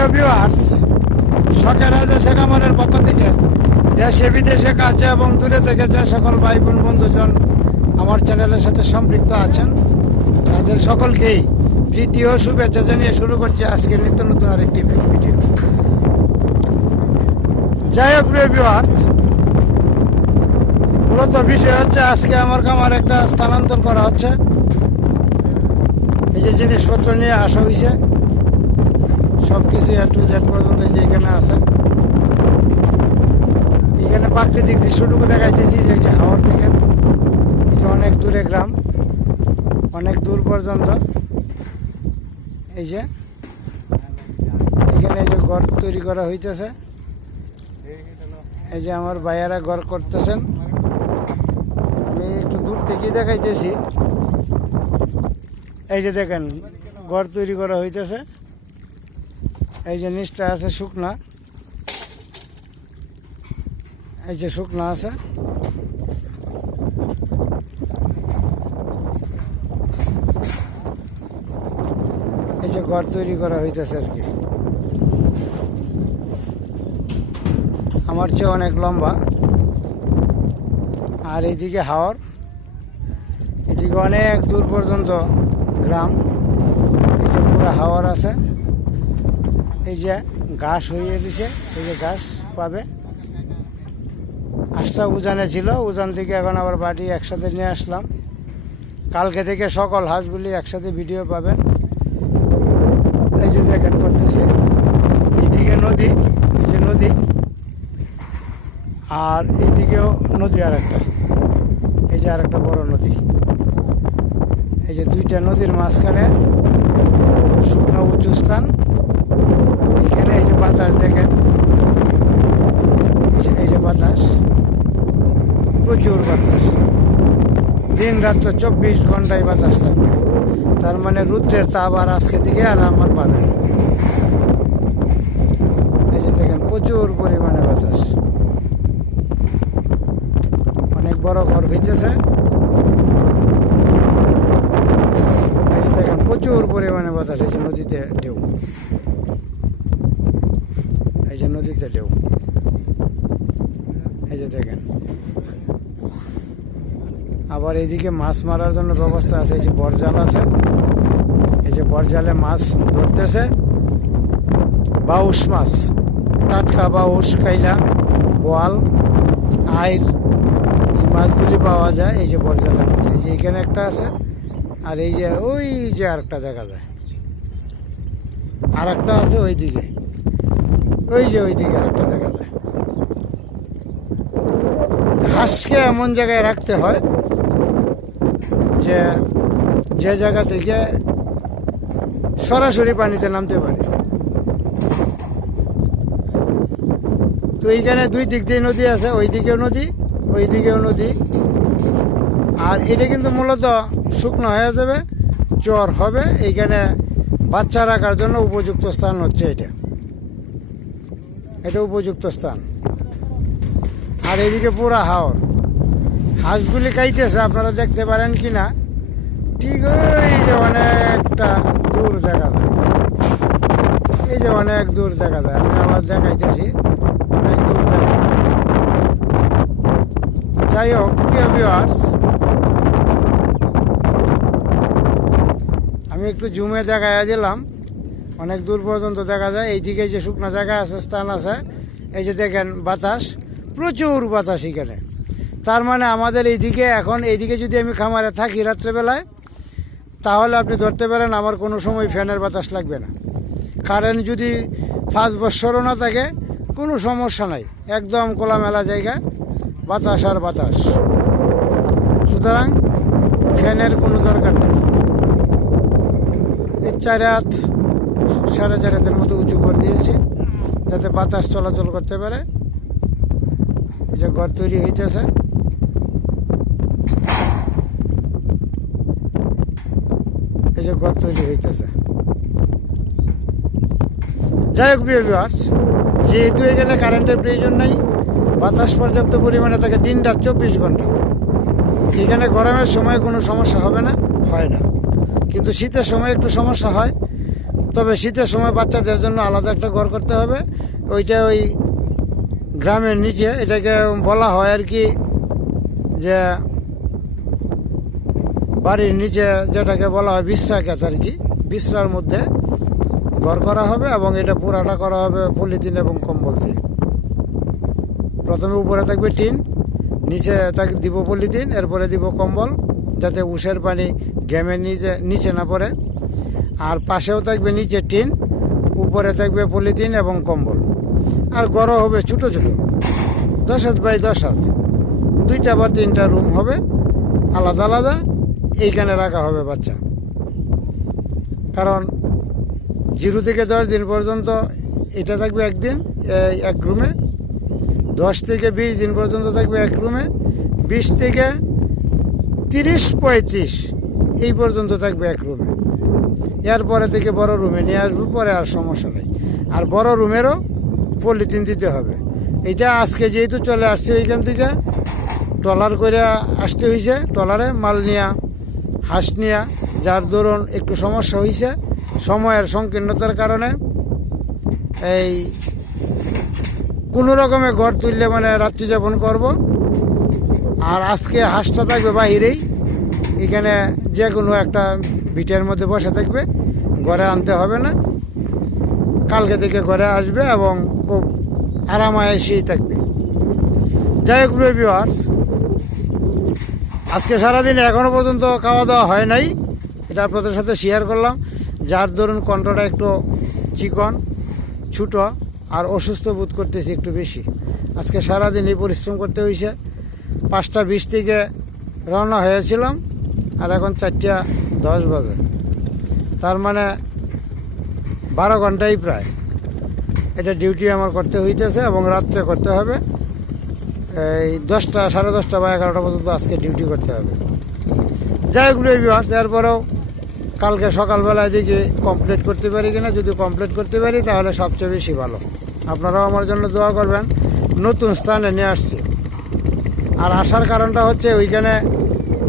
প্রিয় ভিউয়ার্স শখের রাজা শেখ আমরের পক্ষ থেকে দেশে বিদেশে কাজে এবং দূরে থেকে যে সকল ভাই বোন বন্ধুজন আমার চ্যানেলের সাথে সম্পৃক্ত আছেন, তাদের সকলকেই প্রীতি ও শুভেচ্ছা জানিয়ে শুরু করছি আজকের নিত্য নতুন আরেকটি ভিডিও যাই হোক, প্রিয় ভিউয়ার্স মূলত বিষয় হচ্ছে আজকে আমার কামার একটা স্থানান্তর করা হচ্ছে। এই যে জিনিসপত্র নিয়ে আসা হয়েছে সব কিছু এ টু জেড পর্যন্ত যে এখানে আছে। এখানে প্রাকৃতিক দৃশ্যটুকু দেখাইতেছি যে যে হাওয়ার দেখেন, এই যে অনেক দূরে গ্রাম, অনেক দূর পর্যন্ত। এই যে, এখানে এই যে ঘর তৈরি করা হইতেছে। এই যে আমার ভাইয়ারা ঘর করতেছেন। আমি একটু দূর থেকে দেখাইতেছি। এই যে দেখেন, ঘর তৈরি করা হইতেছে। এই যে নিচটা আছে শুকনা। এই যে শুকনা আছে। এই যে ঘর তৈরি করা হইতেছে আর কি। আমার চেয়ে অনেক লম্বা। আর এইদিকে হাওর। এদিকে অনেক দূর পর্যন্ত গ্রাম। এই যে পুরো হাওয়ার আছে। এই যে ঘাস হয়ে দিছে এই যে ঘাস পাবে। আটটা উজানে ছিল, উজান থেকে এখন আবার বাড়ি একসাথে নিয়ে আসলাম। কালকে থেকে সকল হাঁসগুলি একসাথে ভিডিও পাবেন। এই যে দেখেন করতেছে। এইদিকে নদী, এই যে নদী। আর এইদিকেও নদী আর একটা এই যে আর একটা বড় নদী। এই যে দুইটা নদীর মাঝখানে শুকনো উঁচু স্থান। বাতাস দেখেন। এই যে বাতাস, প্রচুর বাতাস। দিন রাত্র চব্বিশ ঘন্টায় বাতাস লাগবে। তার মানে রুদ্রের তাপ আর আজকে দিকে আর আমার পাবে এই যে দেখেন, প্রচুর পরিমাণে বাতাস। অনেক বড় ঘর হইতেছে। এই যে দেখেন, প্রচুর পরিমাণে বাতাস এই যে নদীতে ঢেউ। যে ঢেউ এই যে দেখেন। আবার এইদিকে মাছ মারার জন্য ব্যবস্থা আছে। এই যে বরজাল আছে। এই যে বরজালে মাছ ধরতেছে। বাউস মাছ। টাটকা বাউস কাইলা, বোয়াল, আইল এই মাছগুলি পাওয়া যায় এই যে বরজালের মধ্যে। এই যে এখানে একটা আছে। আর এই যে ওই যে আরেকটা দেখা যায়। আর একটা আছে ওই দিকে ওই যে ওই দিকে আরেকটা দেখা যায়। হাঁসকে এমন জায়গায় রাখতে হয় যে যে জায়গা থেকে সরাসরি পানিতে নামতে পারে। তো এইখানে দুই দিক দিয়ে নদী আছে, ওই দিকেও নদী, ওই দিকেও নদী। আর এটা কিন্তু মূলত শুকনো হয়ে যাবে জ্বর হবে। এইখানে বাচ্চা রাখার জন্য উপযুক্ত স্থান হচ্ছে এটা। এটা উপযুক্ত স্থান। আর এদিকে পুরা হাওর। হাঁসগুলি খাইতেছে আপনারা দেখতে পারেন কি না ঠিক এই যে অনেকটা দূর দেখা যায় এই যে অনেক দূর দেখা যায় আমি আবার দেখাইতেছি, অনেক দূর দেখা যায় যাই হোক, প্রিয় ভিউয়ার্স আমি একটু জুমে দেখাইয়া দিলাম। অনেক দূর পর্যন্ত দেখা যায়। এইদিকে যে শুকনো জায়গা আছে, স্থান আছে, এই যে দেখেন বাতাস, প্রচুর বাতাস এখানে। তার মানে আমাদের এইদিকে এখন, এইদিকে যদি আমি খামারে থাকি রাত্রেবেলায়, তাহলে আপনি ধরতে পারেন আমার কোনো সময় ফ্যানের বাতাস লাগবে না। কারেন্ট যদি পাঁচ বৎসরও না থাকে, কোনো সমস্যা নাই। একদম খোলামেলা জায়গা, বাতাস আর বাতাস। সুতরাং ফ্যানের কোনো দরকার নেই। এই চার সাড়ে চার মতো উঁচু করে দিয়েছি, যাতে বাতাস চলাচল করতে পারে। এই যে ঘর তৈরি হইতেছে। এই যে ঘর তৈরি হইতেছে। যাই হোক, প্রিয় ভিউয়ার্স যেহেতু এখানে কারেন্টের প্রয়োজন নাই, বাতাস পর্যাপ্ত পরিমাণে থাকে দিন রাত চব্বিশ ঘণ্টা। এখানে গরমের সময় কোনো সমস্যা হবে না, হয় না। কিন্তু শীতের সময় একটু সমস্যা হয় তবে শীতের সময় বাচ্চাদের জন্য আলাদা একটা ঘর করতে হবে। ওইটা ওই গ্রামের নিচে, এটাকে বলা হয় আর কি যে বাড়ির নিচে যেটাকে বলা হয় বিশ্রা ক্ষেত আর কি। বিশ্রার মধ্যে ঘর করা হবে এবং এটা পুরাটা করা হবে পলিথিন এবং কম্বল দিয়ে। প্রথমে উপরে থাকবে টিন, নিচে তাকে দিব পলিথিন, এরপরে দিব কম্বল, যাতে উষের পানি ঘেমে নিচে নিচে না পড়ে। আর পাশেও থাকবে নিচে টিন, উপরে থাকবে পলিথিন এবং কম্বল। আর গড় হবে ছোটো ছোটো। দশ হাত বাই দশ হাত। দুইটা বা তিনটা রুম হবে, আলাদা আলাদা, এইখানে রাখা হবে বাচ্চা। কারণ জিরো থেকে দশ দিন পর্যন্ত এটা থাকবে একদিন এক রুমে। দশ থেকে বিশ দিন পর্যন্ত থাকবে এক রুমে। বিশ থেকে তিরিশ, পঁয়ত্রিশ, এই পর্যন্ত থাকবে এক রুমে। এরপরে থেকে বড় রুমে নিয়ে আসব, পরে আর সমস্যা নেই। আর বড় রুমেরও পলিথিন দিতে হবে। এটা আজকে যেহেতু চলে আসছে এইখান থেকে, ট্রলার করে আসতে হয়েছে ট্রলারে মাল নিয়া, হাঁস নিয়া, যার দরুন একটু সমস্যা হয়েছে সময়ের সংকীর্ণতার কারণে এই কোনো রকমে ঘর তুললে মানে রাত্রি যাপন করব। আর আজকে হাঁসটা থাকবে বাহিরেই এখানে যে কোনো একটা বিটের মধ্যে বসে থাকবে, ঘরে আনতে হবে না। কালকে থেকে ঘরে আসবে এবং খুব আরামায়েসেই থাকবে। যাই হোক ভিউয়ার্স আজকে সারাদিন এখনও পর্যন্ত খাওয়া দাওয়া হয় নাই। এটা আপনাদের সাথে শেয়ার করলাম। যার ধরুন কণ্ঠটা একটু চিকন, ছোটো আর অসুস্থ বোধ করতেছি একটু বেশি। আজকে সারাদিন এই পরিশ্রম করতে হয়েছে পাঁচটা বিশ থেকে রওনা হয়েছিলাম আর এখন চারটা দশ বাজে। তার মানে বারো ঘন্টাই প্রায়। এটা ডিউটি আমার করতে হইতেছে এবং রাত্রে করতে হবে। এই দশটা, সাড়ে দশটা বা এগারোটা পর্যন্ত আজকে ডিউটি করতে হবে। যাই হোক বিবাস এরপরেও কালকে সকালবেলায় দিকে কমপ্লিট করতে পারি কিনা, যদি কমপ্লিট করতে পারি, তাহলে সবচেয়ে বেশি ভালো। আপনারাও আমার জন্য দোয়া করবেন। নতুন স্থানে নিয়ে আসছি। আর আসার কারণটা হচ্ছে ওইখানে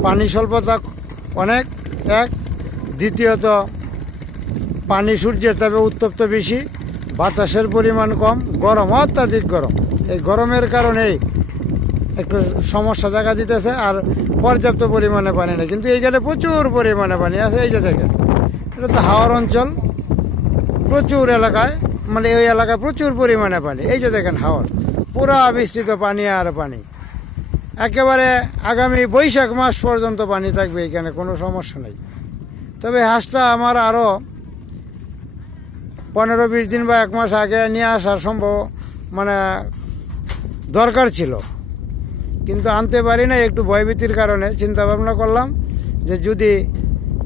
পানি স্বল্পতা অনেক। এক, দ্বিতীয়ত, পানি সূর্যের তাপে উত্তপ্ত বেশি, বাতাসের পরিমাণ কম, গরম, অত্যাধিক গরম। এই গরমের কারণেই একটু সমস্যা দেখা দিতেছে আর পর্যাপ্ত পরিমাণে পানি নেই। কিন্তু এই এইখানে প্রচুর পরিমাণে পানি আছে, এই যে দেখেন, এটা তো হাওয়ার অঞ্চল, প্রচুর এলাকায় মানে ওই এলাকায় প্রচুর পরিমাণে পানি, এই যে দেখেন হাওয়ার পুরা বিস্তৃত পানি আর পানি। একেবারে আগামী বৈশাখ মাস পর্যন্ত পানি থাকবে এখানে, কোনো সমস্যা নেই। তবে হাঁসটা আমার আরও পনেরো বিশ দিন বা এক মাস আগে নিয়ে আসার সম্ভব মানে দরকার ছিল। কিন্তু আনতে পারি না একটু ভয়ভীতির কারণে চিন্তা ভাবনা করলাম যে যদি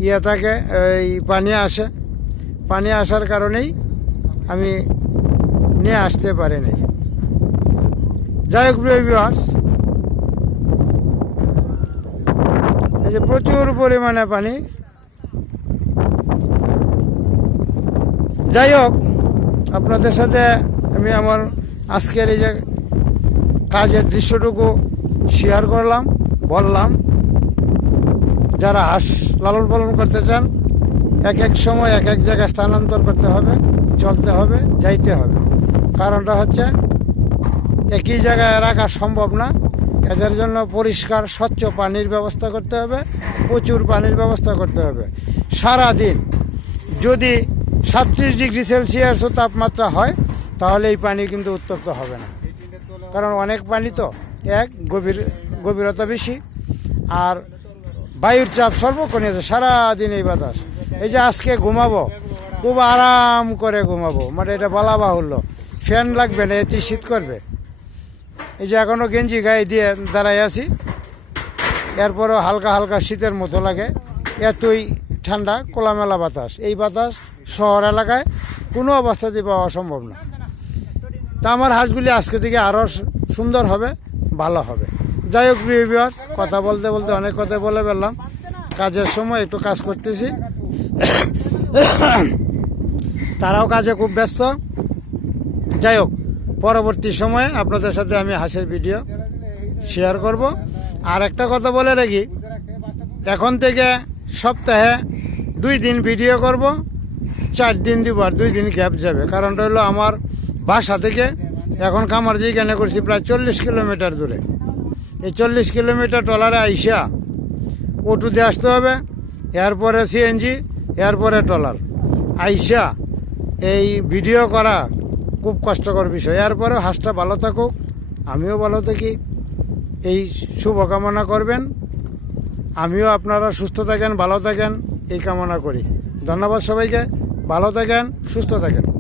ইয়ে থাকে, এই পানি আসে, পানি আসার কারণেই আমি নিয়ে আসতে পারি নাই। যাই হোক প্রিয় এই যে প্রচুর পরিমাণে পানি। যাই হোক, আপনাদের সাথে আমি আমার আজকের এই যে কাজের দৃশ্যটুকু শেয়ার করলাম, বললাম। যারা হাঁস লালন পালন করতে চান, এক এক সময় এক এক জায়গায় স্থানান্তর করতে হবে, চলতে হবে, যাইতে হবে। কারণটা হচ্ছে, একই জায়গায় রাখা সম্ভব না। এদের জন্য পরিষ্কার, স্বচ্ছ পানির ব্যবস্থা করতে হবে, প্রচুর পানির ব্যবস্থা করতে হবে। সারা দিন যদি সাতত্রিশ ডিগ্রি সেলসিয়াসও তাপমাত্রা হয়, তাহলে এই পানি কিন্তু উত্তপ্ত হবে না। কারণ অনেক পানি তো, এক, গভীর, গভীরতা বেশি, আর বায়ুর চাপ সর্বক্ষণই আছে, সারাদিন এই বাতাস। এই যে আজকে ঘুমাবো, খুব আরাম করে ঘুমাবো মানে এটা বলা বাহুল্য। ফ্যান লাগবে না, এতে শীত করবে। এই যে এখনও গেঞ্জি গায়ে দিয়ে দাঁড়াই আছি। এরপরও হালকা হালকা শীতের মতো লাগে। এতই ঠান্ডা কোলামেলা বাতাস। এই বাতাস শহর এলাকায় কোনো অবস্থাতেই পাওয়া সম্ভব না। তা আমার হাঁসগুলি আজকে থেকে আরও সুন্দর হবে, ভালো হবে। যাই হোক, প্রিয় কথা বলতে বলতে অনেক কথা বলে ফেললাম। কাজের সময় একটু কাজ করতেছি। তারাও কাজে খুব ব্যস্ত। যাই হোক পরবর্তী সময়ে আপনাদের সাথে আমি হাঁসের ভিডিও শেয়ার করব। আর একটা কথা বলে রাখি, এখন থেকে সপ্তাহে দুই দিন ভিডিও করব, চার দিন দিব আর দুই দিন গ্যাপ যাবে। কারণটা হলো আমার বাসা থেকে এখন কামার যেখানে করছি প্রায় চল্লিশ কিলোমিটার দূরে। এই চল্লিশ কিলোমিটার ট্রলারে আইসা অটো দিয়ে আসতে হবে, এরপরে সিএনজি এরপরে ট্রলার। আইসা এই ভিডিও করা খুব কষ্টকর বিষয়। এরপরেও হাঁসটা ভালো থাকুক, আমিও ভালো থাকি। এই শুভকামনা করবেন। আমিও আপনারা সুস্থ থাকেন, ভালো থাকেন, এই কামনা করি। ধন্যবাদ সবাইকে। ভালো থাকেন, সুস্থ থাকেন।